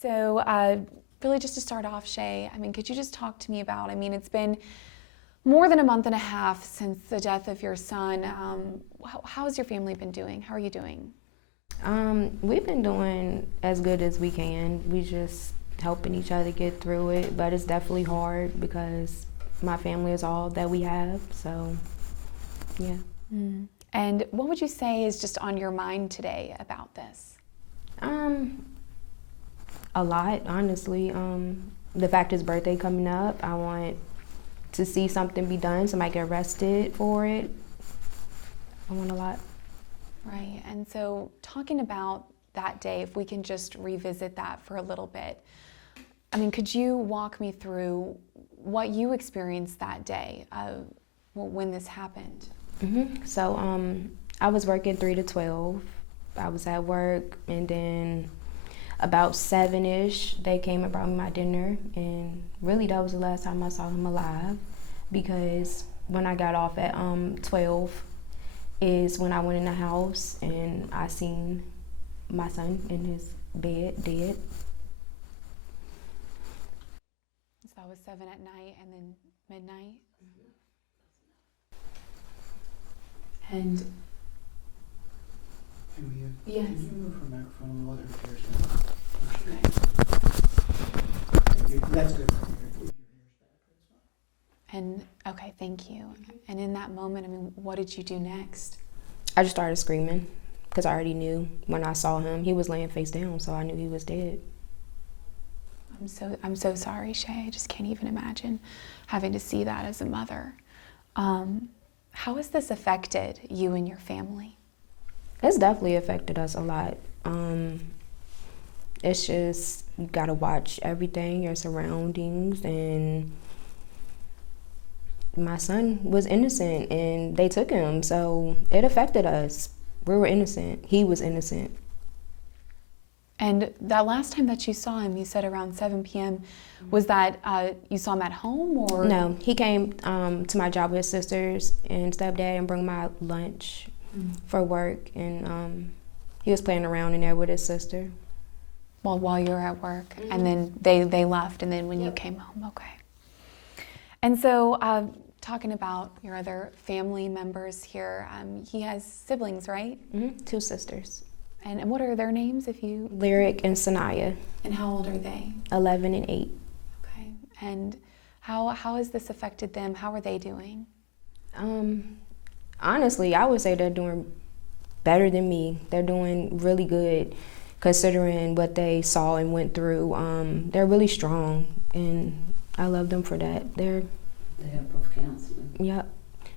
So really just to start off, Shay, I mean, could you just talk to me about, I mean, it's been more than a month and a half since the death of your son. How has your family been doing? How are you doing? We've been doing as good as we can. We just helping each other get through it, but it's definitely hard because my family is all that we have, so yeah. And what would you say is just on your mind today about this? A lot, honestly. The fact his birthday coming up, I want to see something be done, somebody get arrested for it. I want a lot. Right, and so talking about that day, if we can just revisit that for a little bit. I mean, could you walk me through what you experienced that day when this happened? So I was working 3 to 12. I was at work, and then about 7-ish, they came and brought me my dinner, and really that was the last time I saw him alive, because when I got off at 12 is when I went in the house and I seen my son in his bed, dead. So that was 7 at night and then midnight? And yes. Can you move her microphone a little bit? That's good. And okay, thank you. And in that moment, I mean, what did you do next? I just started screaming because I already knew when I saw him, he was laying face down, so I knew he was dead. I'm so sorry, Shay. I just can't even imagine having to see that as a mother. How has this affected you and your family? It's definitely affected us a lot. It's just, you gotta watch everything, your surroundings, and my son was innocent and they took him, so it affected us. We were innocent. He was innocent. And that last time that you saw him, you said around 7 p.m., was that you saw him at home or? No, he came to my job with his sisters and stepdad and bring my lunch for work, and he was playing around in there with his sister. Well, while you were at work, and then they left, and then when you came home, okay. And so talking about your other family members here, he has siblings, right? 2 sisters. And what are their names, if you? Lyric and Sanaya. And how old are they? 11 and 8. Okay. And how has this affected them? How are they doing? Honestly, I would say they're doing better than me. They're doing really good considering what they saw and went through. They're really strong, and I love them for that. They have both counseling. Yep.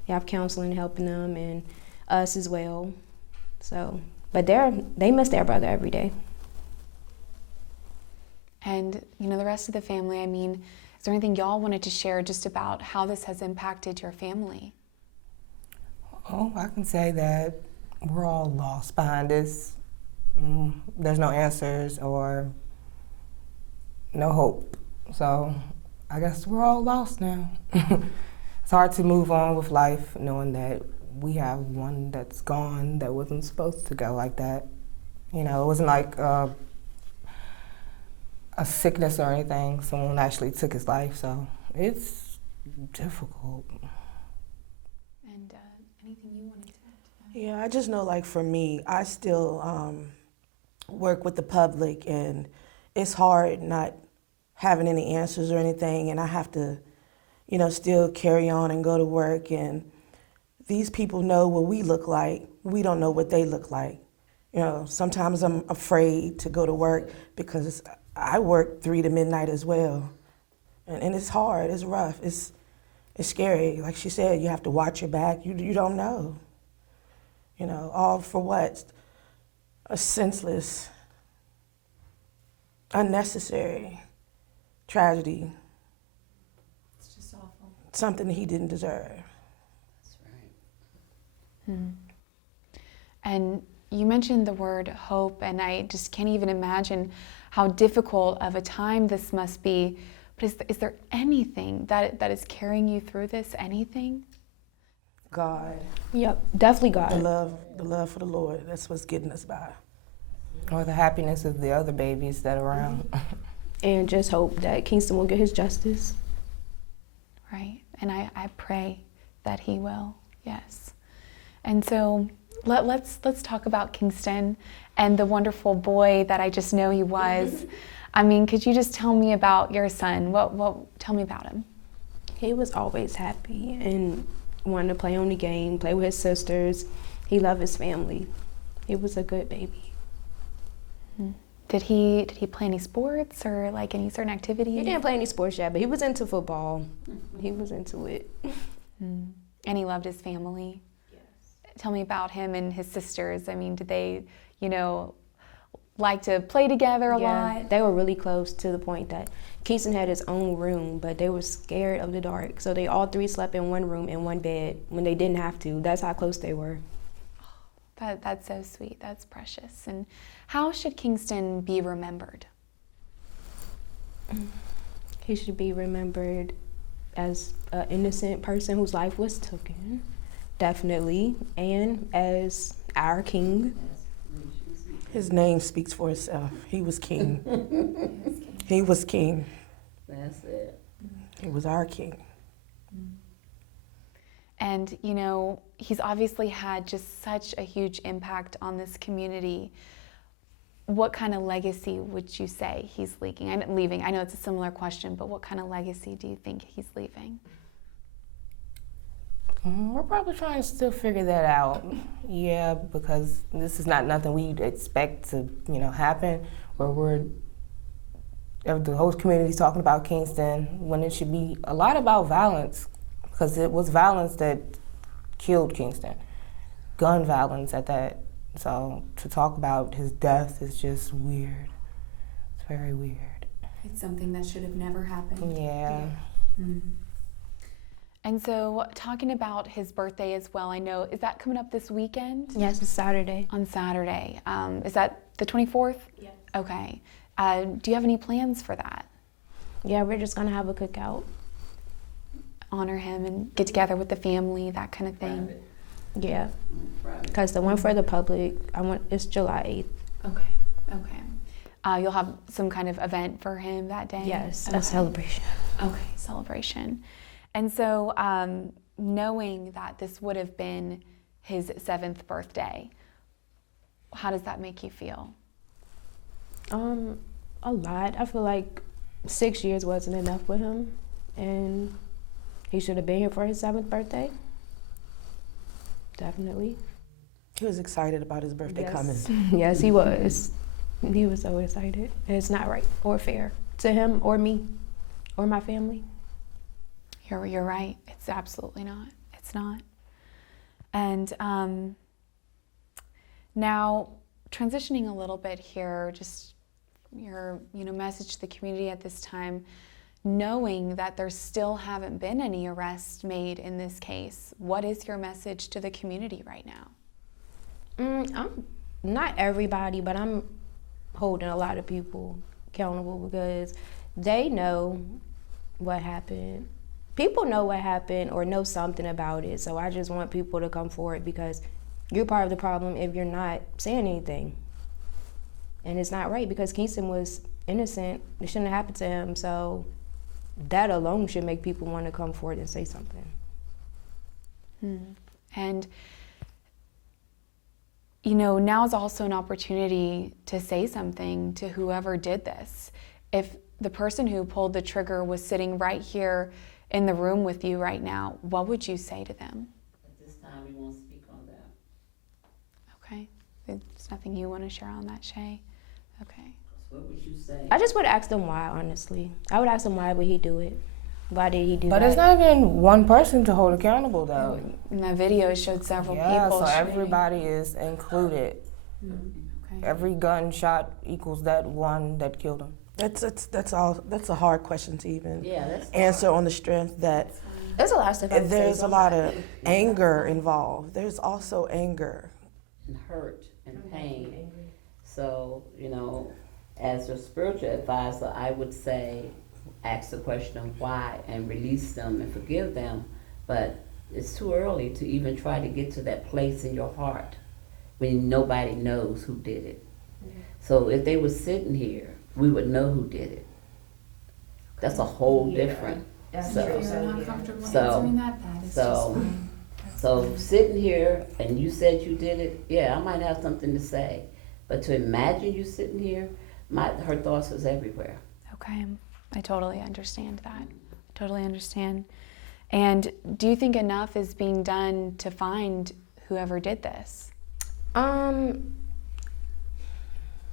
They have counseling helping them, and us as well. So, but they miss their brother every day. And, you know, the rest of the family, I mean, is there anything y'all wanted to share just about how this has impacted your family? Oh, I can say that we're all lost behind this. There's no answers or no hope. So I guess we're all lost now. It's hard to move on with life knowing that we have one that's gone that wasn't supposed to go like that. You know, it wasn't like a sickness or anything. Someone actually took his life, so it's difficult. And anything you wanted to add? Yeah, I just know, like, for me, I still work with the public, and it's hard not having any answers or anything, and I have to, you know, still carry on and go to work, and these people know what we look like. We don't know what they look like. You know, sometimes I'm afraid to go to work because I work 3 to midnight as well, and it's hard, it's rough, it's scary. Like she said, you have to watch your back. You don't know. You know, all for what? A senseless, unnecessary tragedy. It's just awful. Something he didn't deserve. That's right. And you mentioned the word hope, and I just can't even imagine how difficult of a time this must be. But is there anything that is carrying you through this? Anything? God. Yep, definitely God. The love for the Lord. That's what's getting us by. Or the happiness of the other babies that are around. and just hope that Kingston will get his justice. Right. And I pray that he will. Yes. And so let's talk about Kingston and the wonderful boy that I just know he was. I mean, could you just tell me about your son? Tell me about him. He was always happy and wanted to play on the game, play with his sisters. He loved his family. He was a good baby. Did he play any sports or like any certain activities? He didn't play any sports yet, but he was into football. He was into it. And he loved his family. Yes. Tell me about him and his sisters. I mean, did they, like to play together a lot? They were really close to the point that Kingston had his own room, but they were scared of the dark. So they all three slept in one room in one bed when they didn't have to. That's how close they were. That's so sweet. That's precious. And how should Kingston be remembered? He should be remembered as an innocent person whose life was taken, definitely, and as our king. His name speaks for itself. He was king. He was king. That's it. He was our king. And, he's obviously had just such a huge impact on this community. What kind of legacy would you say he's leaving? I know it's a similar question, but what kind of legacy do you think he's leaving? We're probably trying to still figure that out. Yeah, because this is not nothing we'd expect to, happen. Where the whole community's talking about Kingston when it should be a lot about violence, because it was violence that killed Kingston, gun violence at that. So to talk about his death is just weird. It's very weird. It's something that should have never happened. Yeah. And so talking about his birthday as well, I know, is that coming up this weekend? Yes, it's Saturday. On Saturday. Is that the 24th? Yes. Okay. Do you have any plans for that? Yeah, we're just gonna have a cookout. Honor him and get together with the family, that kind of thing. Private. Yeah, Private. because the one for the public, it's July 8th. Okay. You'll have some kind of event for him that day? Yes, Okay. a celebration. Okay, celebration. And so knowing that this would have been his 7th birthday, how does that make you feel? A lot. I feel like 6 years wasn't enough with him, and he should have been here for his 7th birthday. Definitely. He was excited about his birthday coming. Yes, he was. He was so excited. It's not right or fair to him or me or my family. You're right. It's absolutely not. It's not. And now transitioning a little bit here, just your message to the community at this time, knowing that there still haven't been any arrests made in this case, what is your message to the community right now? I'm not everybody, but I'm holding a lot of people accountable because they know what happened. People know what happened or know something about it, so I just want people to come forward because you're part of the problem if you're not saying anything. And it's not right because Kingston was innocent. It shouldn't have happened to him, so that alone should make people want to come forward and say something. And now is also an opportunity to say something to whoever did this. If the person who pulled the trigger was sitting right here in the room with you right now, what would you say to them? At this time, we won't speak on that. Okay. There's nothing you want to share on that, Shay? Okay. What would you say? I just would ask them why, honestly. I would ask them why would he do it? Why did he do But that? it's not even one person to hold accountable, though. In that video, it showed several Yeah, people. so Shay. everybody is included. Okay. Every gunshot equals that one that killed him. That's a hard question to even Yeah, that's answer on the strength that There's a lot of stuff I would say, there's so a lot of anger involved. There's also anger. and hurt and pain. So, as a spiritual advisor, I would say, ask the question of why and release them and forgive them. But it's too early to even try to get to that place in your heart when nobody knows who did it. So if they were sitting here, we would know who did it. That's a whole different. That's So- true. If you're not comfortable So- answering that is so- just fine. That's So fine. sitting here and you said you did it, yeah, I might have something to say. But to imagine you sitting here, her thoughts was everywhere. Okay, I totally understand that. Totally understand. And do you think enough is being done to find whoever did this?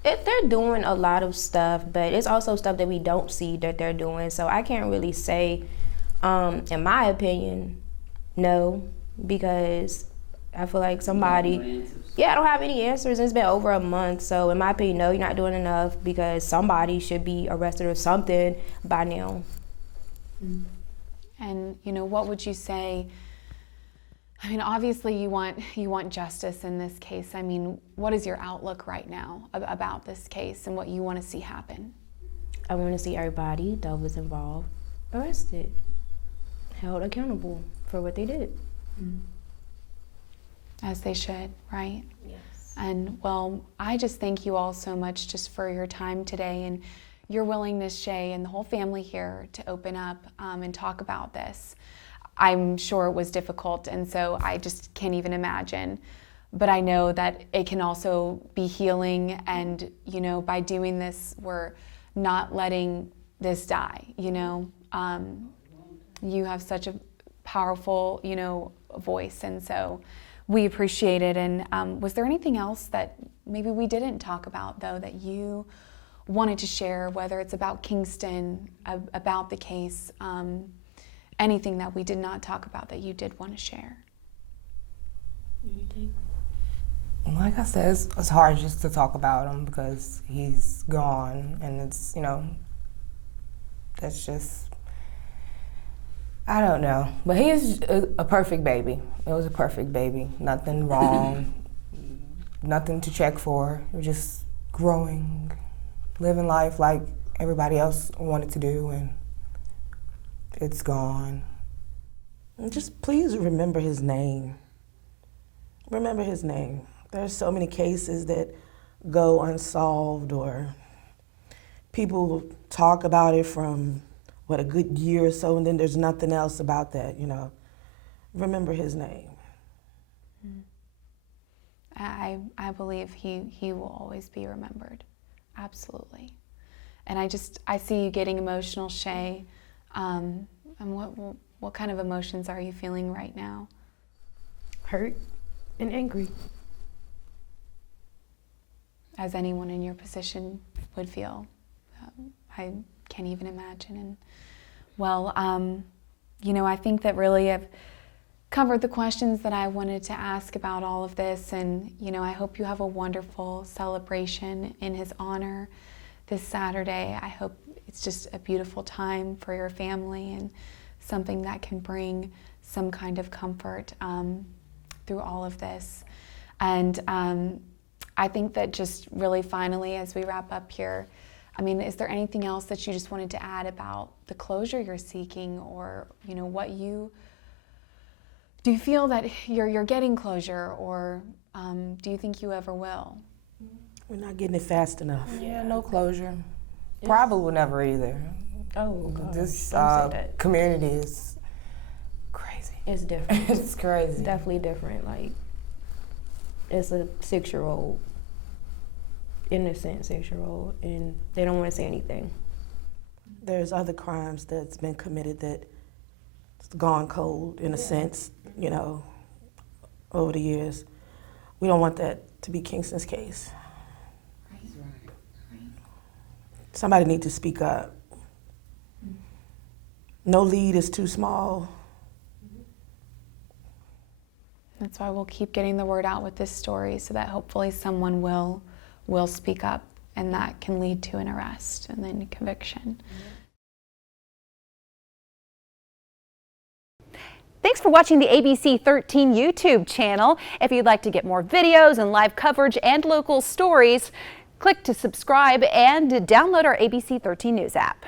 They're doing a lot of stuff, but it's also stuff that we don't see that they're doing. So I can't really say, in my opinion, no, because I feel like somebody, I don't have any answers. It's been over a month. So in my opinion, no, you're not doing enough because somebody should be arrested or something by now. And what would you say? I mean, obviously you want justice in this case. I mean, what is your outlook right now about this case and what you want to see happen? I want to see everybody that was involved arrested, held accountable for what they did. As they should, right? Yes. And well, I just thank you all so much just for your time today and your willingness, Shay, and the whole family here to open up and talk about this. I'm sure it was difficult, and so I just can't even imagine. But I know that it can also be healing, and by doing this, we're not letting this die. You have such a powerful, voice, and so we appreciate it. And was there anything else that maybe we didn't talk about, though, that you wanted to share, whether it's about Kingston, about the case, anything that we did not talk about that you did want to share? Like I said, it's hard just to talk about him because he's gone, and it's, that's just, I don't know. But he is a perfect baby. It was a perfect baby. Nothing wrong, nothing to check for. It was just growing, living life like everybody else wanted to do, and it's gone. And just please remember his name. Remember his name. There's so many cases that go unsolved, or people talk about it from, a good year or so, and then there's nothing else about that, Remember his name. I believe he will always be remembered. Absolutely. And I see you getting emotional, Shay. And what kind of emotions are you feeling right now? Hurt and angry. As anyone in your position would feel. I can't even imagine. And well, I think that really I've covered the questions that I wanted to ask about all of this, and I hope you have a wonderful celebration in his honor this Saturday. I hope it's just a beautiful time for your family and something that can bring some kind of comfort through all of this. And I think that just really finally, as we wrap up here, is there anything else that you just wanted to add about the closure you're seeking, or what do you feel that you're getting closure, or do you think you ever will? We're not getting it fast enough. Yeah, no closure. Probably will never either. Oh, gosh. This Don't say that. community is crazy. It's different. It's crazy. It's definitely different. Like, it's a 6-year-old, innocent 6-year-old, and they don't want to say anything. There's other crimes that's been committed that's gone cold, in a sense, over the years. We don't want that to be Kingston's case. Somebody needs to speak up. No lead is too small. That's why we'll keep getting the word out with this story, so that hopefully someone will speak up, and that can lead to an arrest and then conviction. Thanks for watching the ABC 13 YouTube channel. If you'd like to get more videos and live coverage and local stories, click to subscribe and download our ABC 13 News app.